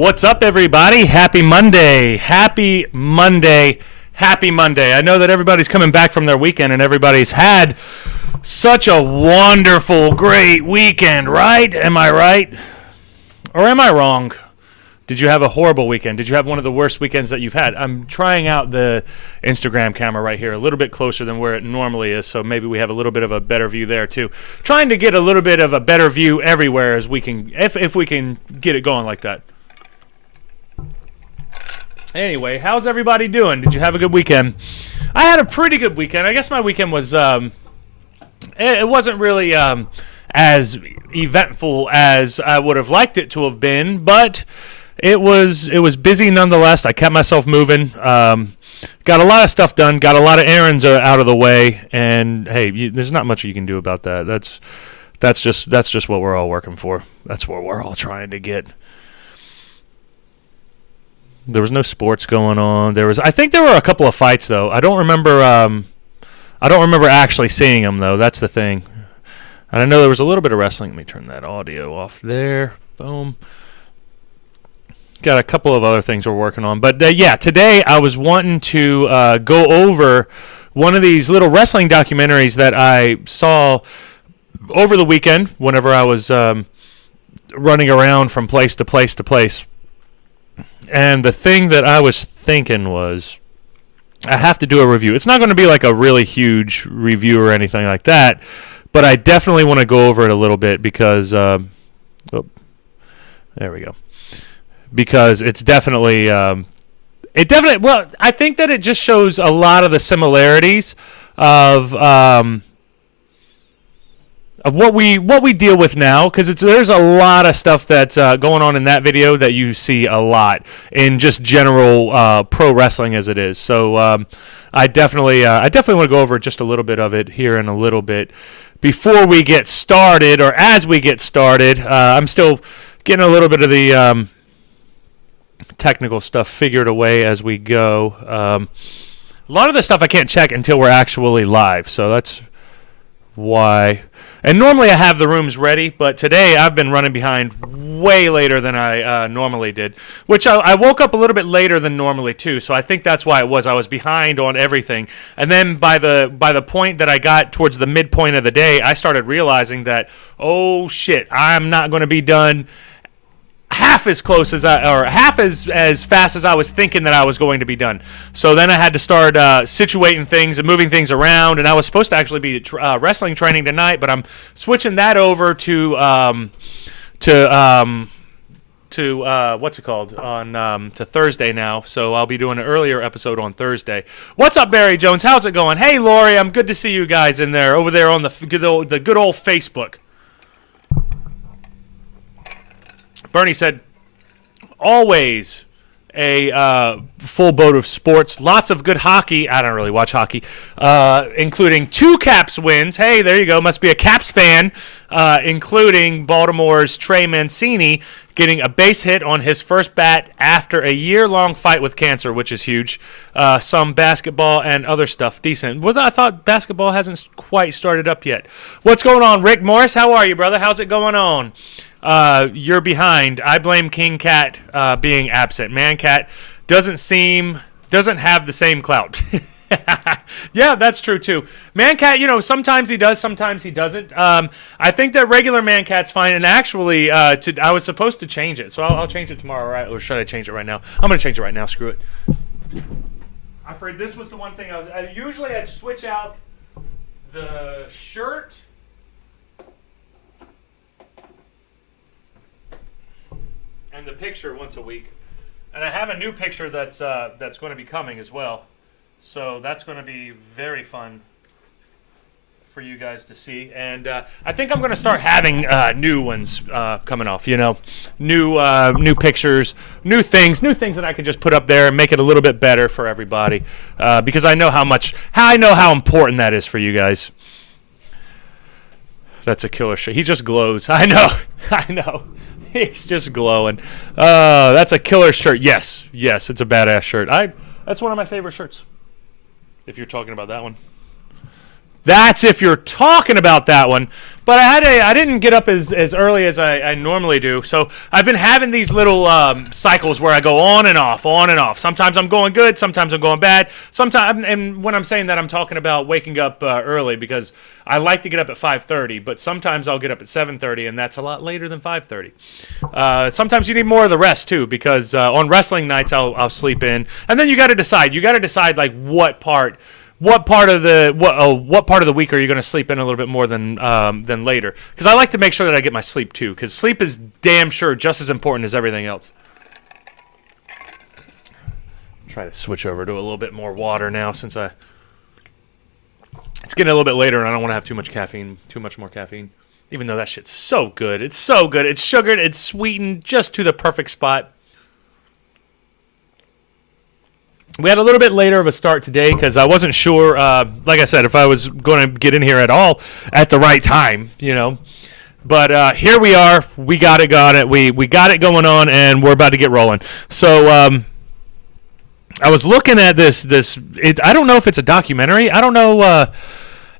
What's up, everybody? Happy Monday. Happy Monday. Happy Monday. I know that everybody's coming back from their weekend and everybody's had such a wonderful, great weekend, right? Am I right? Or am I wrong? Did you have a horrible weekend? Did you have one of the worst weekends that you've had? I'm trying out the Instagram camera right here a little bit closer than where it normally is, so maybe we have a little bit of a better view there too. Trying to get a little bit of a better view everywhere as we can, if we can get it going like that. Anyway, how's everybody doing? Did you have a good weekend? I had a pretty good weekend. I guess my weekend was, it wasn't really as eventful as I would have liked it to have been, but it was busy nonetheless. I kept myself moving. Got a lot of stuff done. Got a lot of errands out of the way. And hey, there's not much you can do about that. That's just what we're all working for. That's what we're all trying to get. There was no sports going on. I think there were a couple of fights though. I don't remember actually seeing them though. That's the thing. And I know there was a little bit of wrestling. Let me turn that audio off there. Boom. Got a couple of other things we're working on. But, yeah, today I was wanting to go over one of these little wrestling documentaries that I saw over the weekend whenever I was running around from place to place to place. And the thing that I was thinking was I have to do a review. It's not going to be like a really huge review or anything like that, but I definitely want to go over it a little bit because there we go. Because it's definitely, well, I think that it just shows a lot of the similarities of what we deal with now. Because there's a lot of stuff that's going on in that video that you see a lot in just general pro wrestling as it is. So I definitely want to go over just a little bit of it here in a little bit before we get started, or as we get started. I'm still getting a little bit of the technical stuff figured away as we go. A lot of the stuff I can't check until we're actually live, so that's why. And normally I have the rooms ready, but today I've been running behind way later than I normally did, which I woke up a little bit later than normally too, so I think that's why it was. I was behind on everything. And then by the point that I got towards the midpoint of the day, I started realizing that, oh shit, I'm not going to be done half as close as half as fast as I was thinking that I was going to be done. So then I had to start situating things and moving things around, and I was supposed to actually be wrestling training tonight, but I'm switching that over to what's it called, on to Thursday now. So I'll be doing an earlier episode on Thursday. What's up, Barry Jones? How's it going? Hey, Lori, I'm good to see you guys in there over there on the good old Facebook. Bernie said, always a full boat of sports. Lots of good hockey. I don't really watch hockey. Including 2 Caps wins. Hey, there you go. Must be a Caps fan. Including Baltimore's Trey Mancini getting a base hit on his first bat after a year-long fight with cancer, which is huge. Some basketball and other stuff. Decent. Well, I thought basketball hasn't quite started up yet. What's going on, Rick Morris? How are you, brother? How's it going on? You're behind. I blame King Cat being absent. Man Cat doesn't have the same clout. Yeah, that's true too. Man Cat, sometimes he does, sometimes he doesn't. I think that regular Man Cat's fine, and actually, I was supposed to change it, so I'll change it tomorrow, right? Or should I change it right now? I'm gonna change it right now. Screw it. I'm afraid this was the one thing usually I'd switch out the shirt and the picture once a week, and I have a new picture that's going to be coming as well, so that's going to be very fun for you guys to see. And I think I'm going to start having new ones coming off. New pictures, new things that I can just put up there and make it a little bit better for everybody, because I know how important that is for you guys. That's a killer shit. He just glows. I know. He's just glowing. That's a killer shirt. Yes, it's a badass shirt. That's one of my favorite shirts, if you're talking about that one. That's if you're talking about that one. But I didn't get up as early as I normally do. So I've been having these little cycles where I go on and off, on and off. Sometimes I'm going good, sometimes I'm going bad. Sometimes, and when I'm saying that, I'm talking about waking up early because I like to get up at 5:30. But sometimes I'll get up at 7:30, and that's a lot later than 5:30. Sometimes you need more of the rest too, because on wrestling nights I'll sleep in, and then you got to decide. You got to decide like what part of the week are you going to sleep in a little bit more than later? Because I like to make sure that I get my sleep too. Because sleep is damn sure just as important as everything else. Try to switch over to a little bit more water now since it's getting a little bit later and I don't want to have too much more caffeine. Even though that shit's so good, it's so good. It's sugared, it's sweetened, just to the perfect spot. We had a little bit later of a start today because I wasn't sure, like I said, if I was going to get in here at all at the right time, you know. But here we are. We got it. We got it going on, and we're about to get rolling. So I was looking at this. I don't know if it's a documentary. I don't know.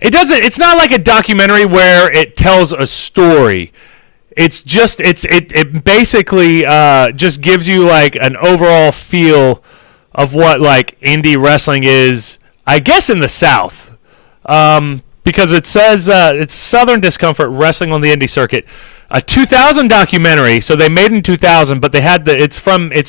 It's not like a documentary where it tells a story. It's just it basically just gives you like an overall feel of what like indie wrestling is, I guess, in the South, because it says it's Southern Discomfort Wrestling on the Indie Circuit, a 2000 documentary. So they made in 2000, but they had it's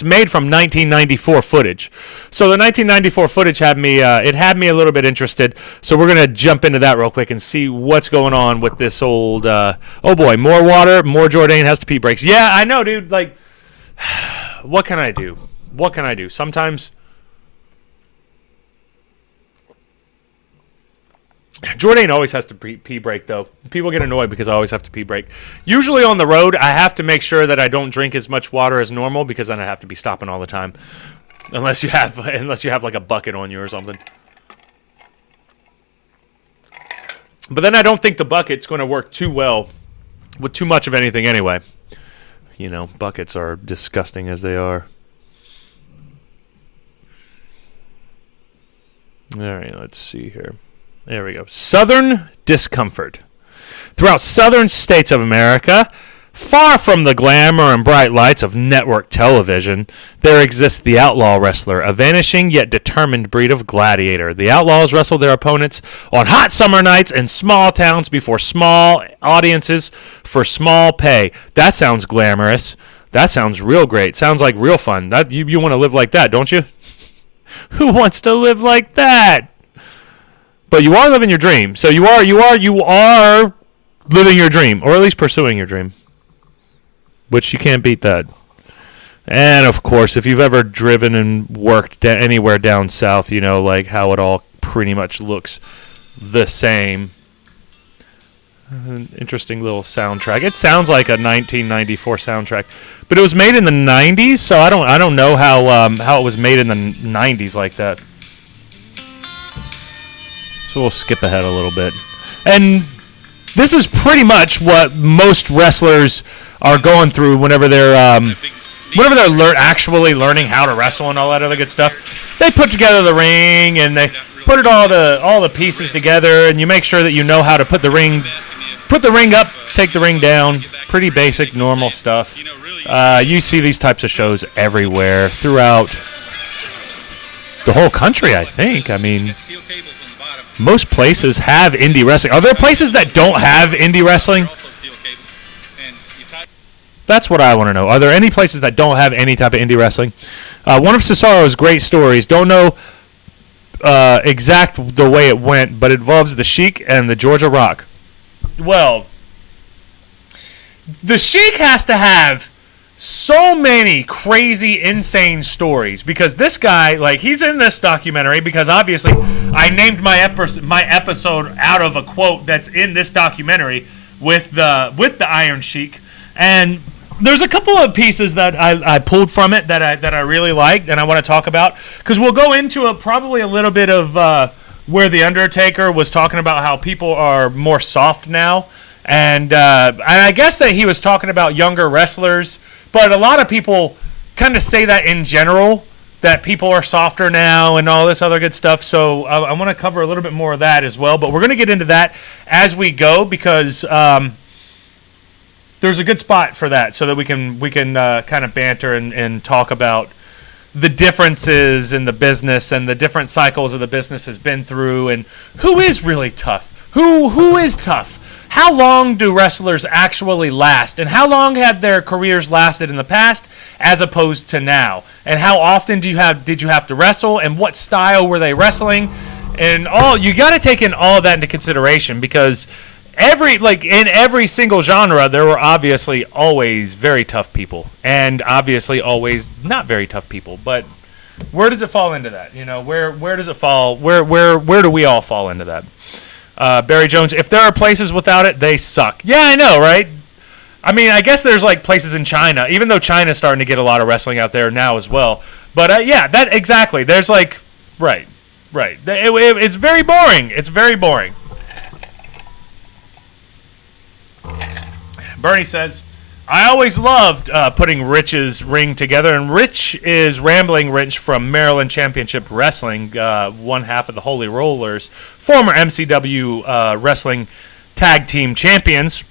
made from 1994 footage. So the 1994 footage had me a little bit interested. So we're gonna jump into that real quick and see what's going on with this old. Oh boy, more water, more Jordane has to pee breaks. Yeah, I know, dude. Like, what can I do? What can I do? Sometimes Jordane always has to pee break, though. People get annoyed because I always have to pee break. Usually on the road, I have to make sure that I don't drink as much water as normal because then I have to be stopping all the time. Unless you have like a bucket on you or something. But then I don't think the bucket's going to work too well with too much of anything anyway. You know, buckets are disgusting as they are. All right, let's see here. There we go. Southern Discomfort. Throughout southern states of America, far from the glamour and bright lights of network television, there exists the outlaw wrestler, a vanishing yet determined breed of gladiator. The outlaws wrestle their opponents on hot summer nights in small towns before small audiences for small pay. That sounds glamorous. That sounds real great. Sounds like real fun. That you want to live like that, don't you? Who wants to live like that? But you are living your dream. So you are living your dream, or at least pursuing your dream, which you can't beat that. And of course, if you've ever driven and worked anywhere down south, you know like how it all pretty much looks the same. An interesting little soundtrack. It sounds like a 1994 soundtrack, but it was made in the 90s, so I don't know how it was made in the 90s like that. So we'll skip ahead a little bit. And this is pretty much what most wrestlers are going through whenever they're actually learning how to wrestle and all that other good stuff. They put together the ring and they put all the pieces together, and you make sure that you know how to put the ring up, take the ring down. Pretty basic, normal stuff. You see these types of shows everywhere throughout the whole country, I think. I mean, most places have indie wrestling. Are there places that don't have indie wrestling? That's what I want to know. Are there any places that don't have any type of indie wrestling? One of Cesaro's great stories, don't know exact the way it went, but it involves the Sheik and the Georgia Rock. Well, the Sheik has to have so many crazy, insane stories because this guy, like, he's in this documentary because obviously I named my episode out of a quote that's in this documentary with the Iron Shiek, and there's a couple of pieces that I pulled from it that I really liked and I want to talk about because we'll go into probably a little bit of where the Undertaker was talking about how people are more soft now, and I guess that he was talking about younger wrestlers. But a lot of people kind of say that in general, that people are softer now and all this other good stuff. So I want to cover a little bit more of that as well. But we're going to get into that as we go because there's a good spot for that so that we can kind of banter and talk about the differences in the business and the different cycles of the business has been through and who is really tough. Who is tough? How long do wrestlers actually last? And how long have their careers lasted in the past as opposed to now? And how often did you have to wrestle? And what style were they wrestling? And you got to take in all of that into consideration because in every single genre, there were obviously always very tough people and obviously always not very tough people. But where does it fall into that? Where does it fall? Where do we all fall into that? Barry Jones, if there are places without it, they suck. Yeah, I know, right? I mean, I guess there's like places in China, even though China's starting to get a lot of wrestling out there now as well. But yeah, that exactly. There's like, right. It's very boring. It's very boring. Bernie says, I always loved putting Rich's ring together, and Rich is Rambling Rich from Maryland Championship Wrestling, one half of the Holy Rollers, former MCW wrestling tag team champions.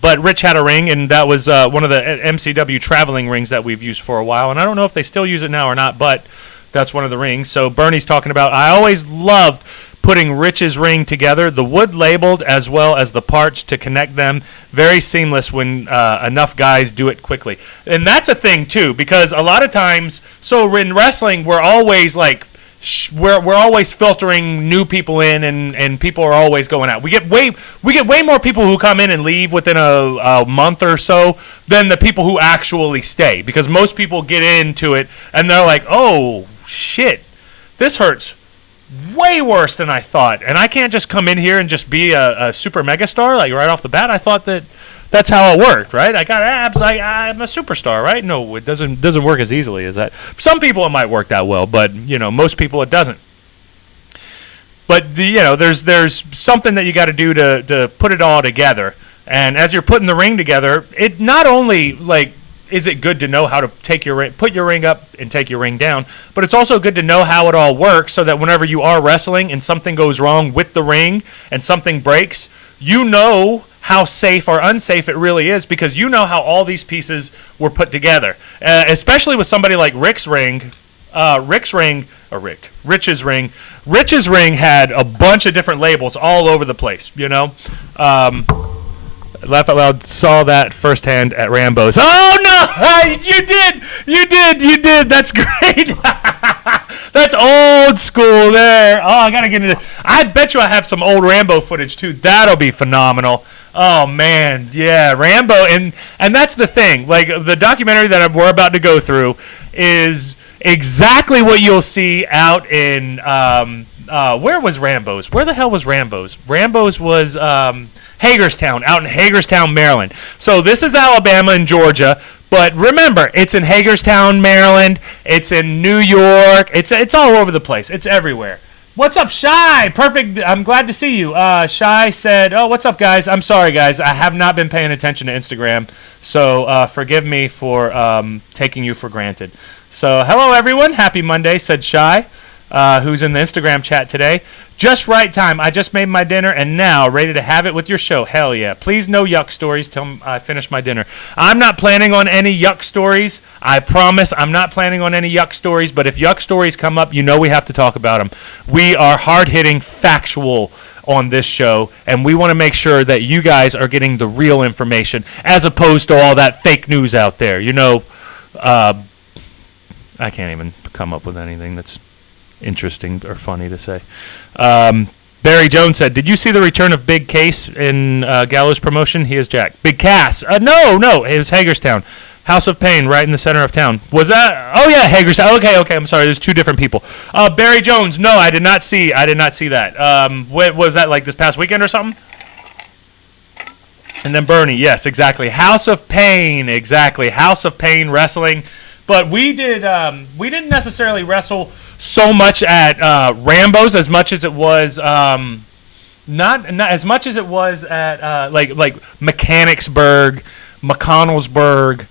But Rich had a ring, and that was one of the MCW traveling rings that we've used for a while, and I don't know if they still use it now or not, but that's one of the rings. So Bernie's talking about, I always loved putting Rich's ring together, the wood labeled as well as the parts to connect them. Very seamless when enough guys do it quickly. And that's a thing too, because a lot of times, so in wrestling, we're always like, we're always filtering new people in, and people are always going out. We get way more people who come in and leave within a month or so than the people who actually stay, because most people get into it and they're like, oh shit, this hurts way worse than I thought, and I can't just come in here and just be a super megastar like right off the bat. I thought that's how it worked, right? I got abs, I'm a superstar, right? No, it doesn't work as easily as that. For some people it might work that well, but most people it doesn't. But there's something that you got to do to put it all together. And as you're putting the ring together, it not only like is it good to know how to put your ring up and take your ring down, but it's also good to know how it all works so that whenever you are wrestling and something goes wrong with the ring and something breaks, you know how safe or unsafe it really is because you know how all these pieces were put together. Especially with somebody like Rich's ring. Rich's ring had a bunch of different labels all over the place, Laugh Out Loud saw that firsthand at Rambo's. Oh no! You did. That's great. That's old school there. Oh, I gotta get into. I bet you I have some old Rambo footage too. That'll be phenomenal. Oh man, yeah, Rambo, and that's the thing. Like the documentary that we're about to go through is exactly what you'll see out in. Where was Rambo's? Where the hell was Rambo's? Rambo's was Hagerstown, out in Hagerstown, Maryland. So this is Alabama and Georgia, but remember, it's in Hagerstown, Maryland. It's in New York. It's all over the place. It's everywhere. What's up, Shy? Perfect. I'm glad to see you. Shy said, oh, what's up, guys? I'm sorry, guys. I have not been paying attention to Instagram, so forgive me for taking you for granted. So hello, everyone. Happy Monday, said Shy, who's in the Instagram chat today. Just right time. I just made my dinner and now ready to have it with your show. Hell yeah. Please no yuck stories till I finish my dinner. I'm not planning on any yuck stories. I promise I'm not planning on any yuck stories, but if yuck stories come up, we have to talk about them. We are hard-hitting, factual on this show, and we want to make sure that you guys are getting the real information as opposed to all that fake news out there. I can't even come up with anything that's interesting or funny to say. Barry Jones said, did you see the return of Big Case in Gallows promotion? He is Jack. Big Cass. No, it was Hagerstown. House of Pain, right in the center of town. Was that? Oh, yeah, Hagerstown. Okay, I'm sorry. There's two different people. Barry Jones, no, I did not see that. What was that, like this past weekend or something? And then Bernie, yes, exactly. House of Pain, exactly. House of Pain Wrestling. But we didn't necessarily wrestle so much at Rambo's as much as it was not as much as it was at like Mechanicsburg, McConnellsburg,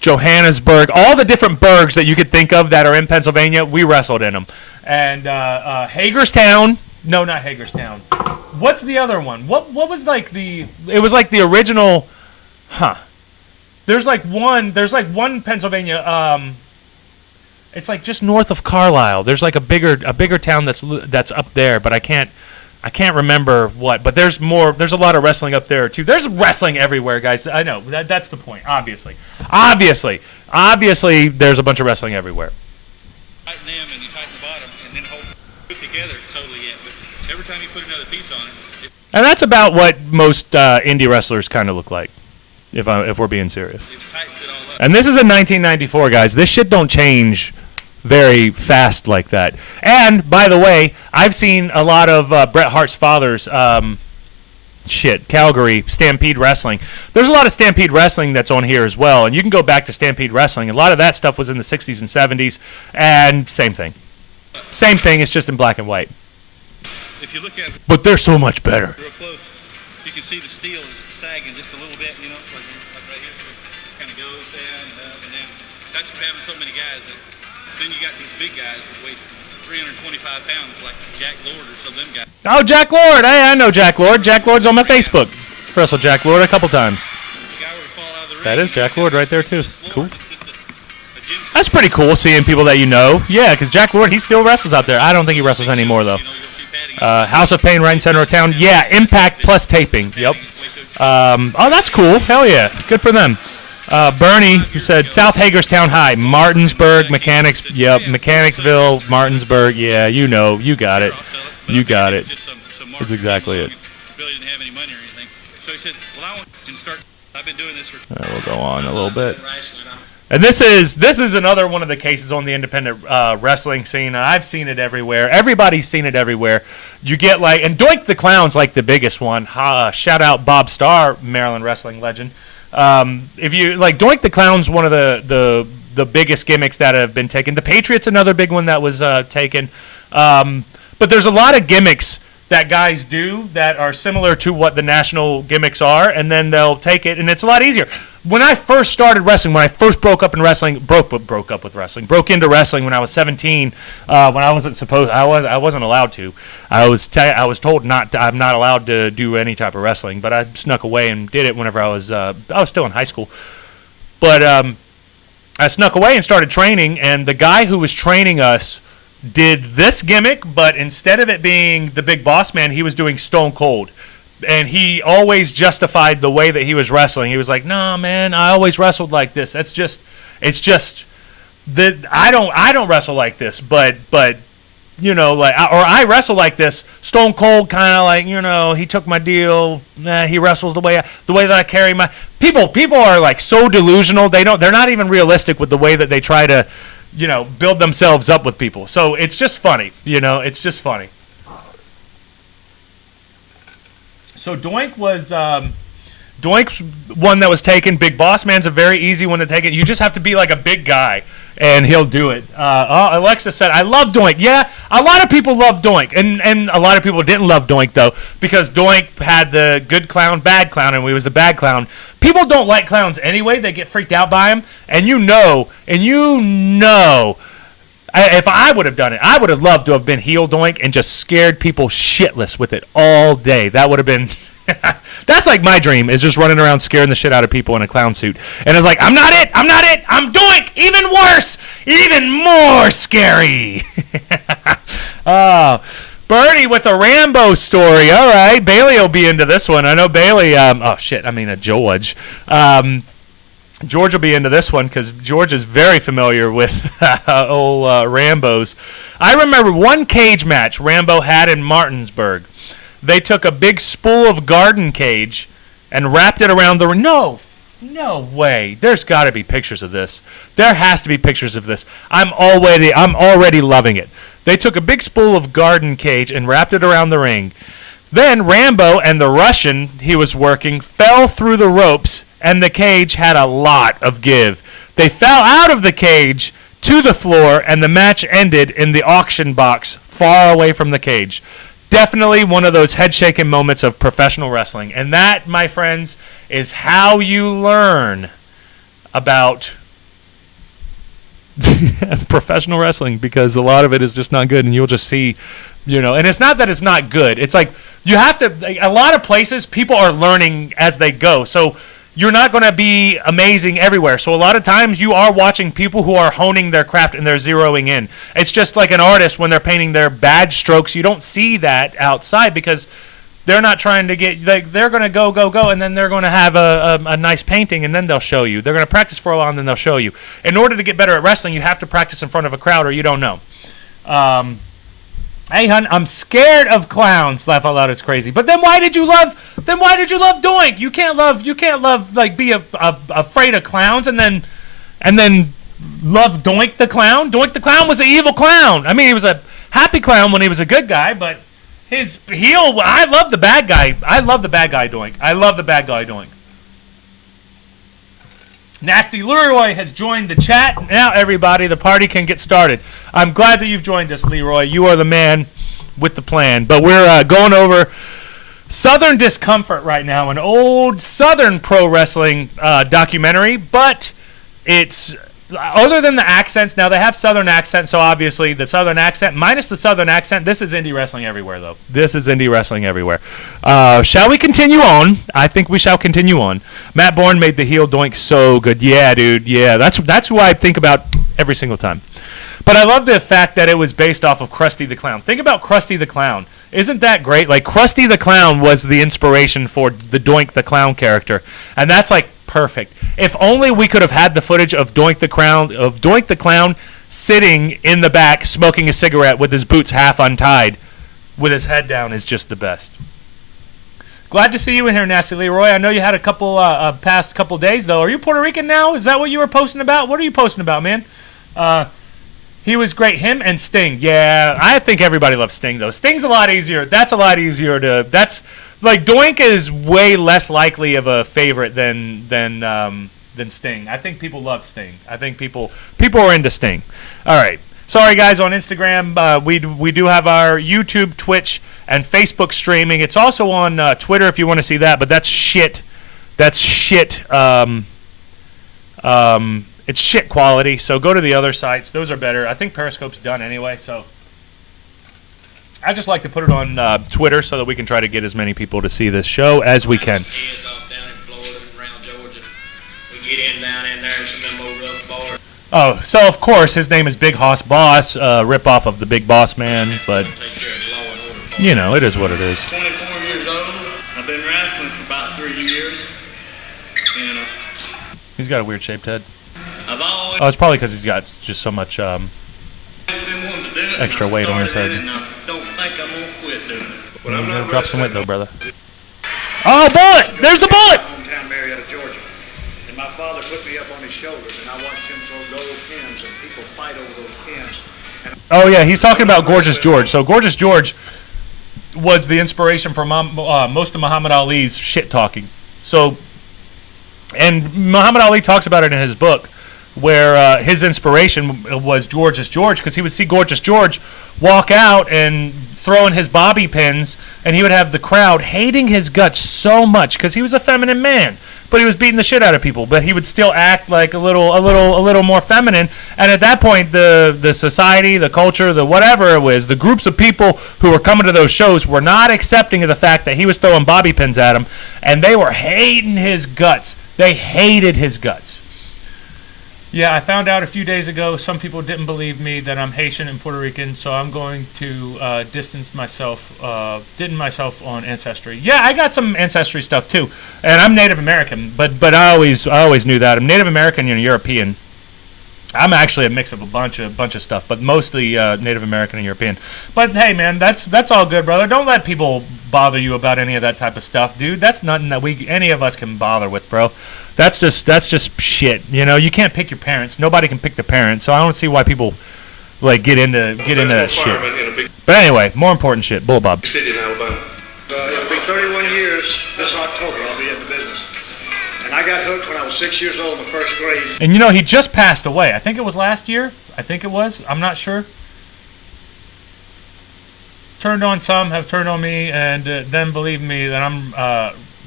Johannesburg, all the different burgs that you could think of that are in Pennsylvania, we wrestled in them. And Hagerstown, no, not Hagerstown. What's the other one? What was like the? It was like the original, huh? There's like one Pennsylvania. It's like just north of Carlisle. There's like a bigger town that's up there, but I can't remember what. But there's more. There's a lot of wrestling up there too. There's wrestling everywhere, guys. I know that's the point. Obviously, there's a bunch of wrestling everywhere. Tighten them and you tighten the bottom, and then hold it together totally yet. But every time you put another piece on it. And that's about what most indie wrestlers kind of look like, if we're being serious. It tightens it all up. And this is in 1994, guys. This shit don't change very fast like that. And by the way, I've seen a lot of Bret Hart's father's Calgary Stampede Wrestling. There's a lot of Stampede Wrestling that's on here as well, and you can go back to Stampede Wrestling. A lot of that stuff was in the 60s and 70s, and same thing. It's just in black and white. If you look at it, but they're so much better. Real close, you can see the steel is sagging just a little bit, you know, like right here. It kind of goes down and up and down. That's from having so many guys. Then you got these big guys that weigh 325 pounds, like Jack Lord or some of them guys. Oh, Jack Lord. Hey, I know Jack Lord. Jack Lord's on my Facebook. Wrestled Jack Lord a couple times. The guy were to fall out of the ring, that is Jack Lord right there, too. Cool. It's just a gym. That's pretty cool, seeing people that you know. Yeah, because Jack Lord, he still wrestles out there. I don't think he wrestles anymore, though. House of Pain right in center of town. Yeah, Impact plus taping. Yep. Oh, that's cool. Hell yeah. Good for them. Bernie, who said South Hagerstown High, Martinsburg, Mechanics. Yep, Mechanicsville, Martinsburg. Yeah, you know. You got it. You got it. That's exactly it. Billy didn't have any money or anything. So he said, well, I want to start. I've been doing this for. We'll go on a little bit. And this is another one of the cases on the independent wrestling scene. I've seen it everywhere. Everybody's seen it everywhere. You get like, and Doink the Clown's like the biggest one. Shout out Bob Starr, Maryland wrestling legend. If you like, Doink the Clown's one of the biggest gimmicks that have been taken. The Patriot's another big one that was taken. But there's a lot of gimmicks that guys do that are similar to what the national gimmicks are, and then they'll take it, and it's a lot easier. When I first started wrestling, when I first broke into wrestling when I was 17, when I wasn't allowed to. I was told I'm not allowed to do any type of wrestling, but I snuck away and did it whenever I was still in high school. But I snuck away and started training, and the guy who was training us did this gimmick, but instead of it being the Big Boss Man, he was doing Stone Cold. And he always justified the way that he was wrestling. He was like, "Nah, man, I always wrestled like this. It's just that I don't wrestle like this, but you know, like, or I wrestle like this. Stone Cold kind of like, you know, he took my deal. He wrestles the way that I carry my people. People are like so delusional. They're not even realistic with the way that they try to, you know, build themselves up with people. So it's just funny, you know. It's just funny. So Doink's one that was taken. Big Boss Man's a very easy one to take it. You just have to be like a big guy, and he'll do it. Alexa said, "I love Doink." Yeah, a lot of people love Doink, and a lot of people didn't love Doink though, because Doink had the good clown, bad clown, and we was the bad clown. People don't like clowns anyway; they get freaked out by him, and you know. If I would have done it, I would have loved to have been heel Doink and just scared people shitless with it all day. That would have been... That's like my dream, is just running around scaring the shit out of people in a clown suit. And it's like, I'm not it, I'm Doink, even worse, even more scary. Bernie with a Rambo story. All right, Bailey will be into this one. I know Bailey, George. George will be into this one because George is very familiar with old Rambo's. I remember one cage match Rambo had in Martinsburg. They took a big spool of garden cage and wrapped it around the ring. No way. There's got to be pictures of this. There has to be pictures of this. I'm already loving it. They took a big spool of garden cage and wrapped it around the ring. Then Rambo and the Russian he was working fell through the ropes, and the cage had a lot of give. They fell out of the cage to the floor, and the match ended in the auction box far away from the cage. Definitely one of those head-shaking moments of professional wrestling. And that, my friends, is how you learn about Professional wrestling, because a lot of it is just not good, and you'll just see, and it's not that it's not good. It's like you have to. Like, a lot of places, people are learning as they go, so you're not going to be amazing everywhere. So a lot of times you are watching people who are honing their craft and they're zeroing in. It's just like an artist when they're painting their badge strokes. You don't see that outside because they're not trying to get, like, they're going to go, and then they're going to have a nice painting, and then they'll show you. They're going to practice for a while, and then they'll show you. In order to get better at wrestling, you have to practice in front of a crowd, or you don't know. Hey, hun, I'm scared of clowns. Laugh out loud, it's crazy. But then why did you love Doink? You can't love, like, be afraid of clowns and then love Doink the clown. Doink the clown was an evil clown. I mean, he was a happy clown when he was a good guy, but his heel, I love the bad guy. I love the bad guy Doink. I love the bad guy Doink. Nasty Leroy has joined the chat. Now, everybody, the party can get started. I'm glad that you've joined us, Leroy. You are the man with the plan. But we're going over Southern Discomfort right now, an old Southern pro wrestling documentary. But it's, other than the accents, now they have Southern accents, so obviously the Southern accent, minus the Southern accent, this is indie wrestling everywhere, though. This is indie wrestling everywhere. Shall we continue on? I think we shall continue on. Matt Bourne made the heel Doink so good. Yeah, dude, yeah. That's who I think about every single time. But I love the fact that it was based off of Krusty the Clown. Think about Krusty the Clown. Isn't that great? Like, Krusty the Clown was the inspiration for the Doink the Clown character. And that's, like, perfect. If only we could have had the footage of Doink the Clown sitting in the back smoking a cigarette with his boots half untied with his head down is just the best. Glad to see you in here, Nasty Leroy. I know you had a couple past couple days, though. Are you Puerto Rican now? Is that what you were posting about? What are you posting about, man? He was great. Him and Sting. Yeah, I think everybody loves Sting, though. Sting's a lot easier. That's a lot easier to... That's... Like, Doink is way less likely of a favorite than Sting. I think people love Sting. I think people are into Sting. All right. Sorry, guys, on Instagram, we do have our YouTube, Twitch, and Facebook streaming. It's also on Twitter if you want to see that, but that's shit. That's shit. It's shit quality, so go to the other sites. Those are better. I think Periscope's done anyway, so I just like to put it on Twitter so that we can try to get as many people to see this show as we can. Oh, so of course his name is Big Hoss Boss, rip off of the Big Boss Man, but it is what it is. 24 years old. I've been wrestling for about 3 years. He's got a weird shaped head. I've always it's probably because he's got just so much extra weight on his head. And I don't think I'm gonna quit doing it. But I'm gonna drop some weight though, brother. Oh, bullet! There's the bullet! Hometown Marietta, Georgia. And my father put me up on his shoulders, and I watched him throw gold pins, and people fight over those pins. Oh yeah, he's talking about Gorgeous George. So Gorgeous George was the inspiration for most of Muhammad Ali's shit talking. So, and Muhammad Ali talks about it in his book, where his inspiration was Gorgeous George, because he would see Gorgeous George walk out and throwing his bobby pins, and he would have the crowd hating his guts so much because he was a feminine man, but he was beating the shit out of people. But he would still act like a little more feminine. And at that point, the society, the culture, the whatever it was, the groups of people who were coming to those shows were not accepting of the fact that he was throwing bobby pins at them, and they were hating his guts. They hated his guts. Yeah, I found out a few days ago some people didn't believe me that I'm Haitian and Puerto Rican, so I'm going to distance myself on Ancestry. Yeah, I got some Ancestry stuff too, and I'm Native American, but I always knew that. I'm Native American and European. I'm actually a mix of a bunch of stuff, but mostly Native American and European. But hey, man, that's all good, brother. Don't let people bother you about any of that type of stuff, dude. That's nothing that any of us can bother with, bro. That's just shit. You can't pick your parents. Nobody can pick the parents. So I don't see why people like get into that shit. But anyway, more important shit. Bull Bob. City in Alabama. It'll be 31 years this October. I'll be in the business. And I got hooked when I was 6 years old in the first grade. And he just passed away. I think it was last year. I'm not sure. Turned on some, have turned on me, and then believe me that I'm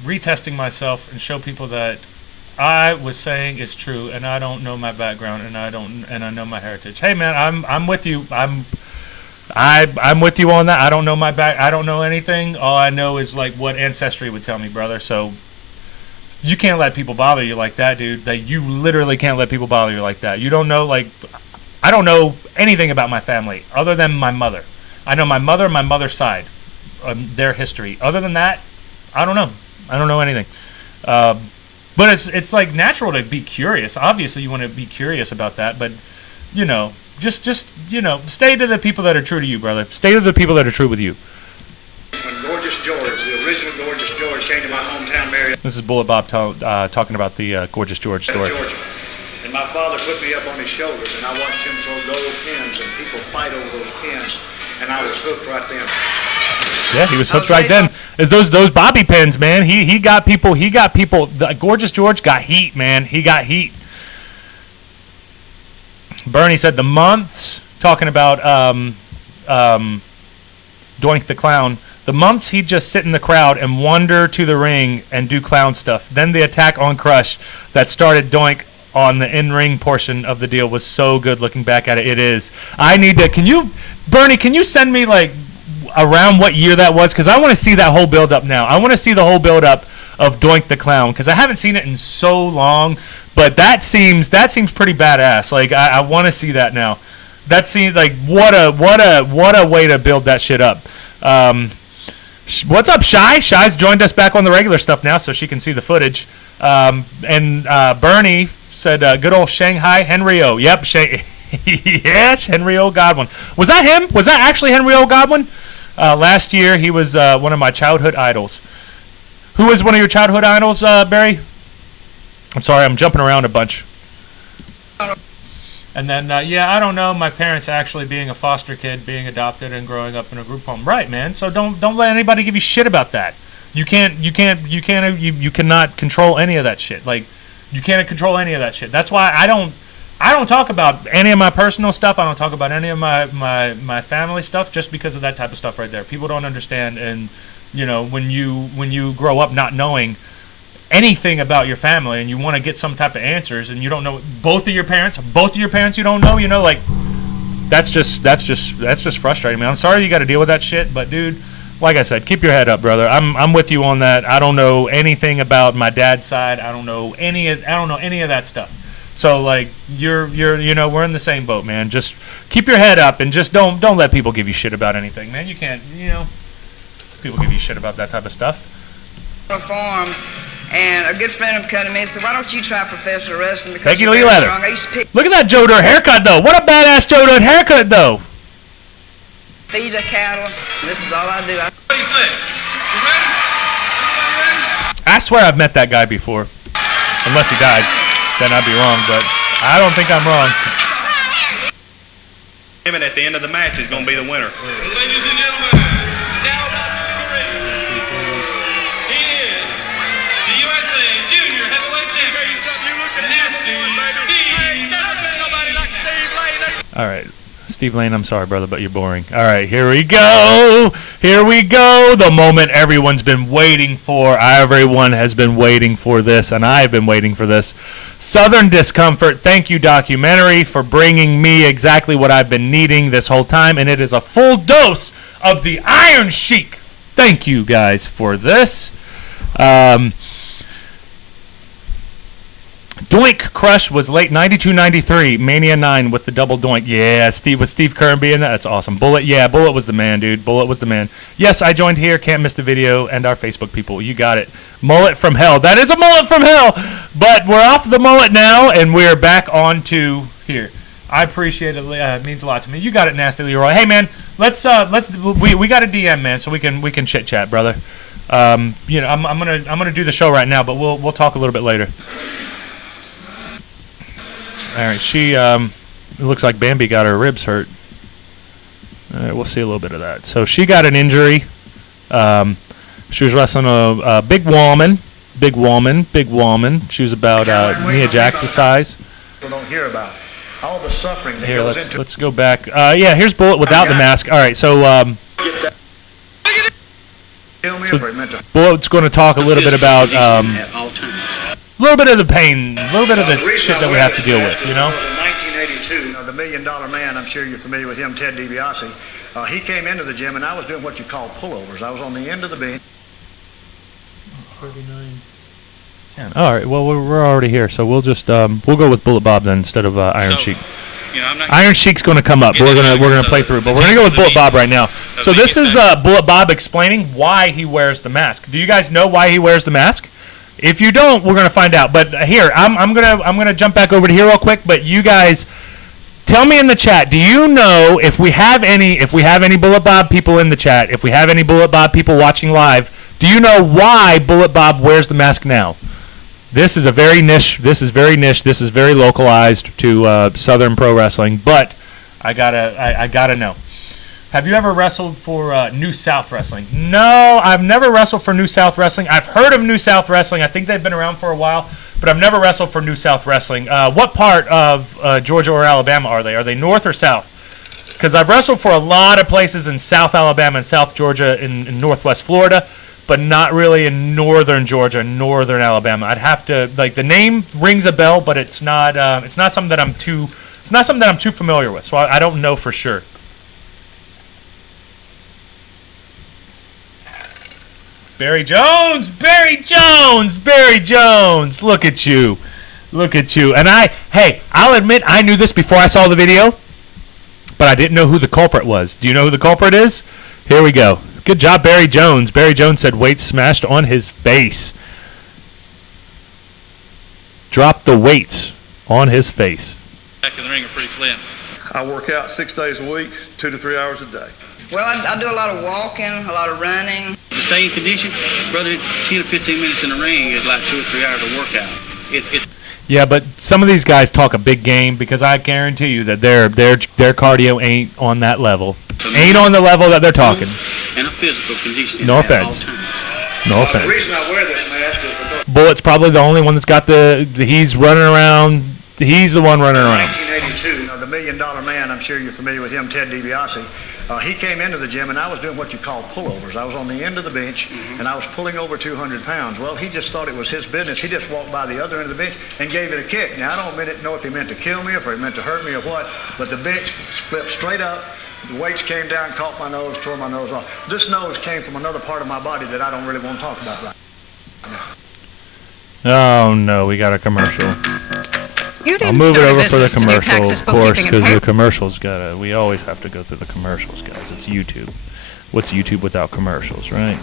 retesting myself and show people that I was saying is true, and I don't know my background, and I know my heritage. Hey, man, I'm with you. I'm with you on that. I don't know I don't know anything. All I know is like what ancestry would tell me, brother. So you can't let people bother you like that, dude. That you literally can't let people bother you like that. You don't know, like, I don't know anything about my family other than my mother. I know my mother and my mother's side, their history. Other than that, I don't know. I don't know anything. But it's like natural to be curious. Obviously, you want to be curious about that, but you know, just you know, stay to the people that are true to you, brother. Stay to the people that are true with you. When Gorgeous George, the original Gorgeous George, came to my hometown, Marietta, This is Bullet Bob talking about the Gorgeous George story. Georgia, and my father put me up on his shoulders, and I watched him throw gold pins, and people fight over those pins, and I was hooked right then. Yeah, he was hooked right then. Is those bobby pins, man? He got people. The Gorgeous George got heat, man. He got heat. Bernie said the months, talking about Doink the Clown. The months he'd just sit in the crowd and wander to the ring and do clown stuff. Then the attack on Crush that started Doink on the in-ring portion of the deal was so good. Looking back at it, it is. I need to. Bernie? Can you send me like around what year that was? Because I want to see that whole build-up now. I want to see the whole build-up of Doink the Clown because I haven't seen it in so long. But that seems pretty badass. Like I want to see that now. That seems like what a way to build that shit up. What's up, Shy? Shy's joined us back on the regular stuff now, so she can see the footage. And Bernie said, "Good old Shanghai Henry-O." Yep, yes, Henry-O Godwin. Was that him? Was that actually Henry-O Godwin? Last year, he was one of my childhood idols. Who was one of your childhood idols, Barry? I'm sorry, I'm jumping around a bunch. And then, yeah, I don't know. My parents actually being a foster kid, being adopted, and growing up in a group home. Right, man. So don't let anybody give you shit about that. You cannot control any of that shit. Like, you can't control any of that shit. That's why I don't talk about any of my personal stuff. I don't talk about any of my family stuff just because of that type of stuff right there. People don't understand, and you know, when you grow up not knowing anything about your family and you want to get some type of answers and you don't know both of your parents you don't know, you know, like that's just frustrating, man. I'm sorry you got to deal with that shit, but dude, like I said, keep your head up, brother. I'm with you on that. I don't know anything about my dad's side. I don't know any of that stuff. So like you're you know, we're in the same boat, man. Just keep your head up and just don't let people give you shit about anything, man. You can't, you know, people give you shit about that type of stuff. Farm, and a good friend of come to me and said, "Why don't you try professional wrestling?" Because Thank you, you're Lee very Leather. strong. I used to pick Look at that Joe Dirt haircut, though. What a badass Joe Dirt haircut, though. feed a cattle. And this is all I do. I swear I've met that guy before. Unless he died, then I'd be wrong, but I don't think I'm wrong. And at the end of the match is going to be the winner. Ladies and gentlemen, now about the ring. He is the USA Junior Heavyweight Champion. All right. Steve Lane, I'm sorry, brother, but you're boring. All right, here we go. Here we go. The moment everyone's been waiting for. Everyone has been waiting for this, and I've been waiting for this. Southern Discomfort, thank you, documentary, for bringing me exactly what I've been needing this whole time, and it is a full dose of the Iron Shiek. Thank you, guys, for this. Doink Crush was late 92-93, Mania 9 with the double doink. Yeah, with Steve Kerr being that. That's awesome. Bullet, yeah, Bullet was the man, dude. Bullet was the man. Yes, I joined here. Can't miss the video and our Facebook people. You got it. Mullet from hell. That is a mullet from hell. But we're off the mullet now, and we're back on to here. I appreciate it. It means a lot to me. You got it, Nasty Leroy. Hey, man, we got a DM, man, so we can chit chat, brother. You know, I'm gonna do the show right now, but we'll talk a little bit later. All right, she it looks like Bambi got her ribs hurt. All right, we'll see a little bit of that. So she got an injury. She was wrestling a big woman. She was about Nia Jax's size. People don't hear about all the suffering that Here, goes let's into let's go back. Yeah, here's Bullet without the mask. All right, so Kill me if I meant to. Bullet's going to talk a little bit about. little bit of the pain, a little bit of the shit that we have to deal with, you know? In 1982, the $1 Million Man, I'm sure you're familiar with him, Ted DiBiase. He came into the gym, and I was doing what you call pullovers. I was on the end of the bench. 39, 10. All right, well, we're already here, so we'll just we'll go with Bullet Bob then instead of Iron Sheik. You know, I'm not Iron Sheik's going to come up. We're gonna play through, but we're gonna go with Bullet Bob right now. So this is Bullet Bob explaining why he wears the mask. Do you guys know why he wears the mask? If you don't, we're gonna find out. But here, I'm gonna jump back over to here real quick. But you guys, tell me in the chat. Do you know if we have any Bullet Bob people in the chat? If we have any Bullet Bob people watching live, do you know why Bullet Bob wears the mask now? This is a very niche. This is very niche. This is very localized to Southern pro wrestling. But I gotta know. Have you ever wrestled for New South Wrestling? No, I've never wrestled for New South Wrestling. I've heard of New South Wrestling. I think they've been around for a while, but I've never wrestled for New South Wrestling. What part of Georgia or Alabama are they? Are they north or south? Because I've wrestled for a lot of places in South Alabama and South Georgia in Northwest Florida, but not really in northern Georgia, northern Alabama. I'd have to, like, the name rings a bell, but it's not something that I'm too familiar with. So I don't know for sure. Barry Jones. Look at you. And I'll admit I knew this before I saw the video, but I didn't know who the culprit was. Do you know who the culprit is? Here we go. Good job, Barry Jones. Barry Jones said weights smashed on his face. Dropped the weights on his face. back in the ring are pretty slim. I work out 6 days a week, 2 to 3 hours a day. Well, I do a lot of walking, a lot of running. To stay in condition, brother, 10 or 15 minutes in the ring is like 2 or 3 hours of workout. Yeah, but some of these guys talk a big game because I guarantee you that their cardio ain't on that level. Ain't on the level that they're talking. And a physical condition. No offense. No offense. The reason I wear this mask is because Bullet's probably the only one that's got he's running around. He's the one running around. 1982, the $1 Million Man, I'm sure you're familiar with him, Ted DiBiase. He came into the gym, and I was doing what you call pullovers. I was on the end of the bench, and I was pulling over 200 pounds. Well, he just thought it was his business. He just walked by the other end of the bench and gave it a kick. Now, I don't know if he meant to kill me, if he meant to hurt me or what, but the bench flipped straight up. The weights came down, caught my nose, tore my nose off. This nose came from another part of my body that I don't really want to talk about right now. Oh, no, we got a commercial. You I'll didn't move it start a over for the business to do commercial, taxes, of course, bookkeeping, and because the payroll. commercials we always have to go through the commercials, guys. It's YouTube. What's YouTube without commercials, right?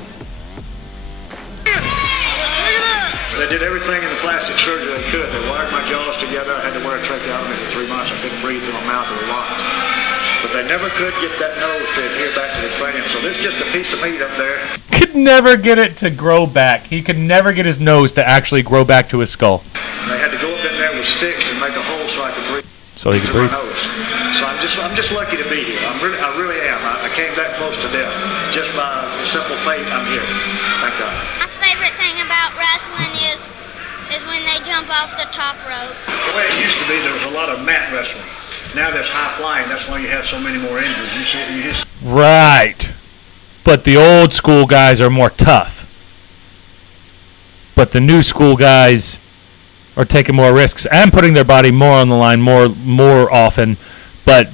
They did everything in the plastic surgery they could. They wired my jaws together. I had to wear a tracheotomy for 3 months. I couldn't breathe through my mouth. It was locked. But they never could get that nose to adhere back to the cranium. So this is just a piece of meat up there. Could never get it to grow back. He could never get his nose to actually grow back to his skull. And they had to go up in there with sticks and make a hole so I could breathe. So he could through breathe. my nose. So I'm just lucky to be here. I really am. I came that close to death. Just by simple fate, I'm here. Thank God. My favorite thing about wrestling is when they jump off the top rope. The way it used to be, there was a lot of mat wrestling. Now there's high flying. That's why you have so many more injuries. You just Right. But the old school guys are more tough. But the new school guys are taking more risks and putting their body more on the line more often. But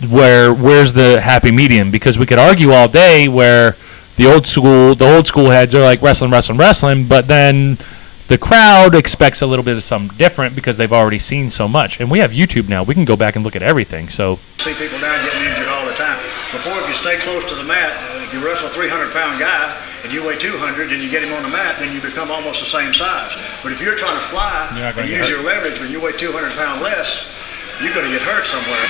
where's the happy medium? Because we could argue all day where the old school heads are like wrestling, but then the crowd expects a little bit of something different because they've already seen so much. And we have YouTube now. We can go back and look at everything. So see people down getting injured all the time. Before, if you stay close to the mat, if you wrestle a 300-pound guy and you weigh 200 and you get him on the mat, then you become almost the same size. But if you're trying to fly and use your leverage when you weigh 200 pounds less, you're going to get hurt somewhere.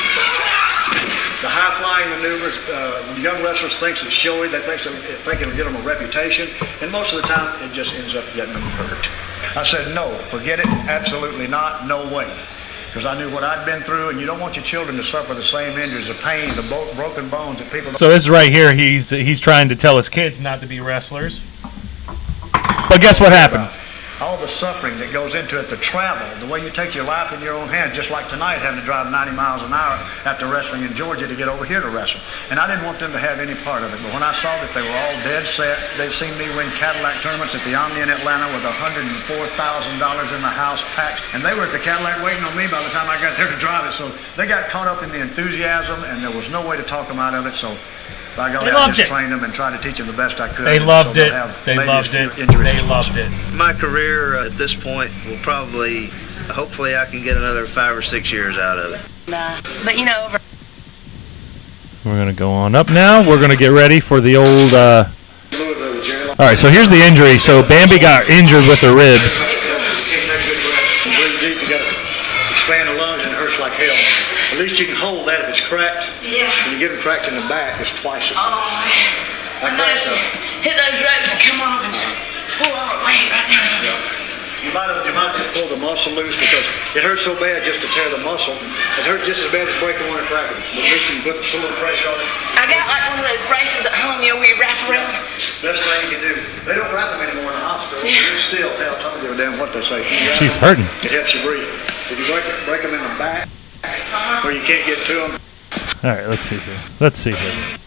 The high-flying maneuvers, young wrestlers think it's showy. They think it'll get them a reputation. And most of the time, it just ends up getting them hurt. I said, no, forget it. Absolutely not. No way. Because I knew what I'd been through, and you don't want your children to suffer the same injuries, the pain, the broken bones that people don't. So this right here, he's trying to tell his kids not to be wrestlers. But guess what happened? all the suffering that goes into it, the travel, the way you take your life in your own hands, just like tonight having to drive 90 miles an hour after wrestling in Georgia to get over here to wrestle. And I didn't want them to have any part of it, but when I saw that they were all dead set, they've seen me win Cadillac tournaments at the Omni in Atlanta with $104,000 in the house packed, and they were at the Cadillac waiting on me by the time I got there to drive it, so they got caught up in the enthusiasm, and there was no way to talk them out of it, so by golly, I just trained them and tried to teach them the best I could. They loved it. They loved it. They loved it. My career at this point will probably, hopefully I can get another 5 or 6 years out of it. But you know, we're going to go on up now. We're going to get ready for the old... All right, so here's the injury. So Bambi got injured with the ribs. Breathe deep, you got to expand the lungs and it hurts like hell. At least you can hold that if it's cracked. Yeah. When you get them cracked in the back, it's twice as bad. I know. Hit those ropes and come off and just pull all the weight right now. You might just pull the muscle loose because it hurts so bad just to tear the muscle. It hurts just as bad as breaking one or cracking it. But at least you can put a little pressure on it. I got like one of those braces at home, you know, where you wrap around. Best thing you can do. They don't wrap them anymore in the hospital. It still helps. I don't give a damn what they say. She's hurting. It helps you breathe. If you break them in the back where you can't get to them. All right, let's see here. Let's see here.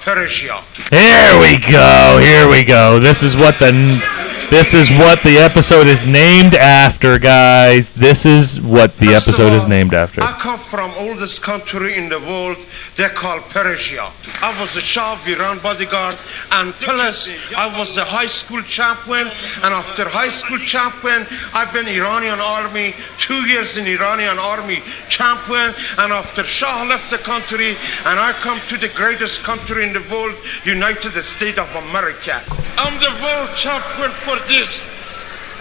Persia. Here we go. Here we go. This is what the episode is named after, guys. This is what the episode is named after. I come from oldest country in the world. They call Persia. I was a Shah of Iran bodyguard, and plus I was a high school champion. And after high school champion, I've been Iranian army 2 years in Iranian army champion. And after Shah left the country, and I come to the greatest country in the world, United States of America. I'm the world champion for this.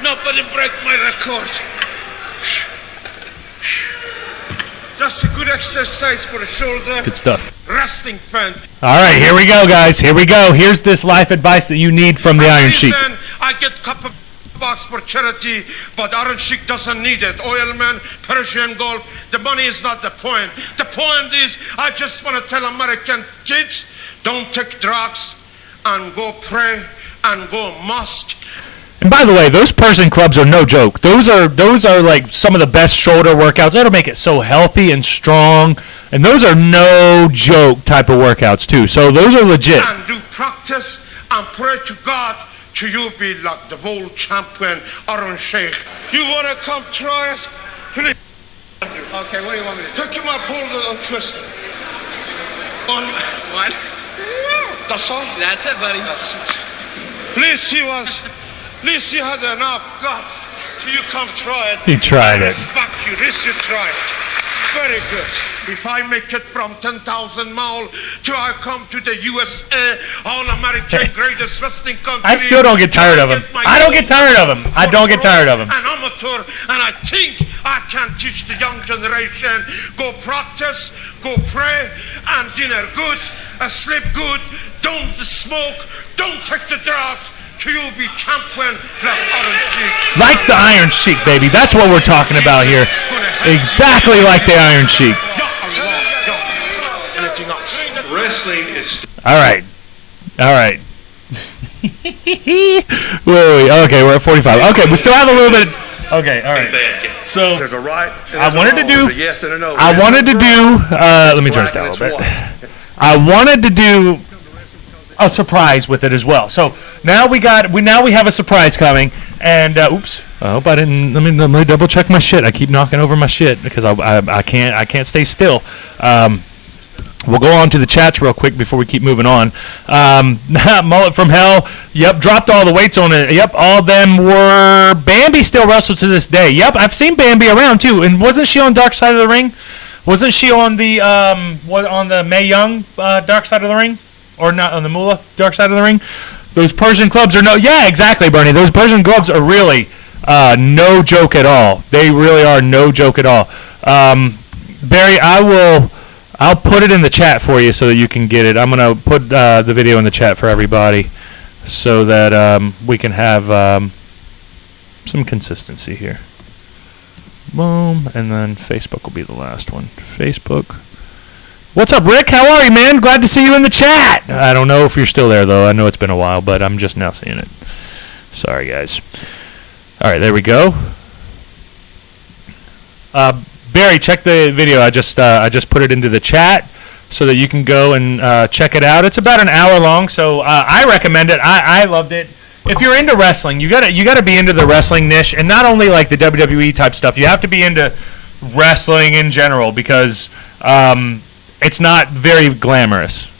Nobody break my record. That's a good exercise for the shoulder. Good stuff. Wrestling fan. All right, here we go, guys. Here we go. Here's this life advice that you need from the Iron Shiek. I get couple bucks for charity, but Iron Shiek doesn't need it. Oilman, Persian Gulf, the money is not the point. The point is, I just want to tell American kids, don't take drugs and go pray and go mosque. And by the way, those Persian clubs are no joke. Those are like some of the best shoulder workouts. That'll make it so healthy and strong. And those are no joke type of workouts too. So those are legit. And do practice and pray to God to you be like the world champion Iron Shiek. You wanna come try it? Please. Okay, what do you want me to do? Pick him up, hold it, and twist it. On What? that's all. That's it, buddy. That's it. At least he had enough guts till you come try it. He tried it. Respect you. This you try it. Very good. If I make it from 10,000 miles till I come to the USA, All-American greatest wrestling country. I still don't get tired of him. I don't get tired of him. I don't get tired of him. An amateur, and I think I can teach the young generation. Go practice, go pray, and dinner good, sleep good, don't smoke, don't take the drugs. To you be champion like Iron Shiek. Like the Iron Shiek, baby. That's what we're talking about here. Exactly like the Iron Shiek. Anything else? Wrestling is... All right. All right. Where are we? Okay, we're at 45. Okay, we still have a little bit. Okay, all right. So There's a right and I there's wanted a to wrong. do. There's a yes and a no. I wanted to do. Let me turn this down a little bit. I wanted to do a surprise with it as well. So now we have a surprise coming, and oops, I hope I didn't. Let me double check my shit. I keep knocking over my shit because I can't stay still. We'll go on to the chats real quick before we keep moving on. Mullet from Hell. Yep, dropped all the weights on it. Yep, all of them were. Bambi still wrestles to this day. Yep, I've seen Bambi around too. And wasn't she on Dark Side of the Ring? Wasn't she on the on the Mae Young Dark Side of the Ring? Or not on the Moolah Dark Side of the Ring? Those Persian clubs are no. Yeah, exactly, Bernie. Those Persian clubs are really no joke at all. They really are no joke at all. Barry, I'll put it in the chat for you so that you can get it. I'm gonna put the video in the chat for everybody so that we can have some consistency here. Boom, and then Facebook will be the last one. Facebook. What's up, Rick? How are you, man? Glad to see you in the chat. I don't know if you're still there, though. I know it's been a while, but I'm just now seeing it. Sorry, guys. All right, there we go. Barry, check the video. I just put it into the chat so that you can go and check it out. It's about an hour long, so I recommend it. I loved it. If you're into wrestling, you gotta be into the wrestling niche, and not only like the WWE type stuff. You have to be into wrestling in general because it's not very glamorous.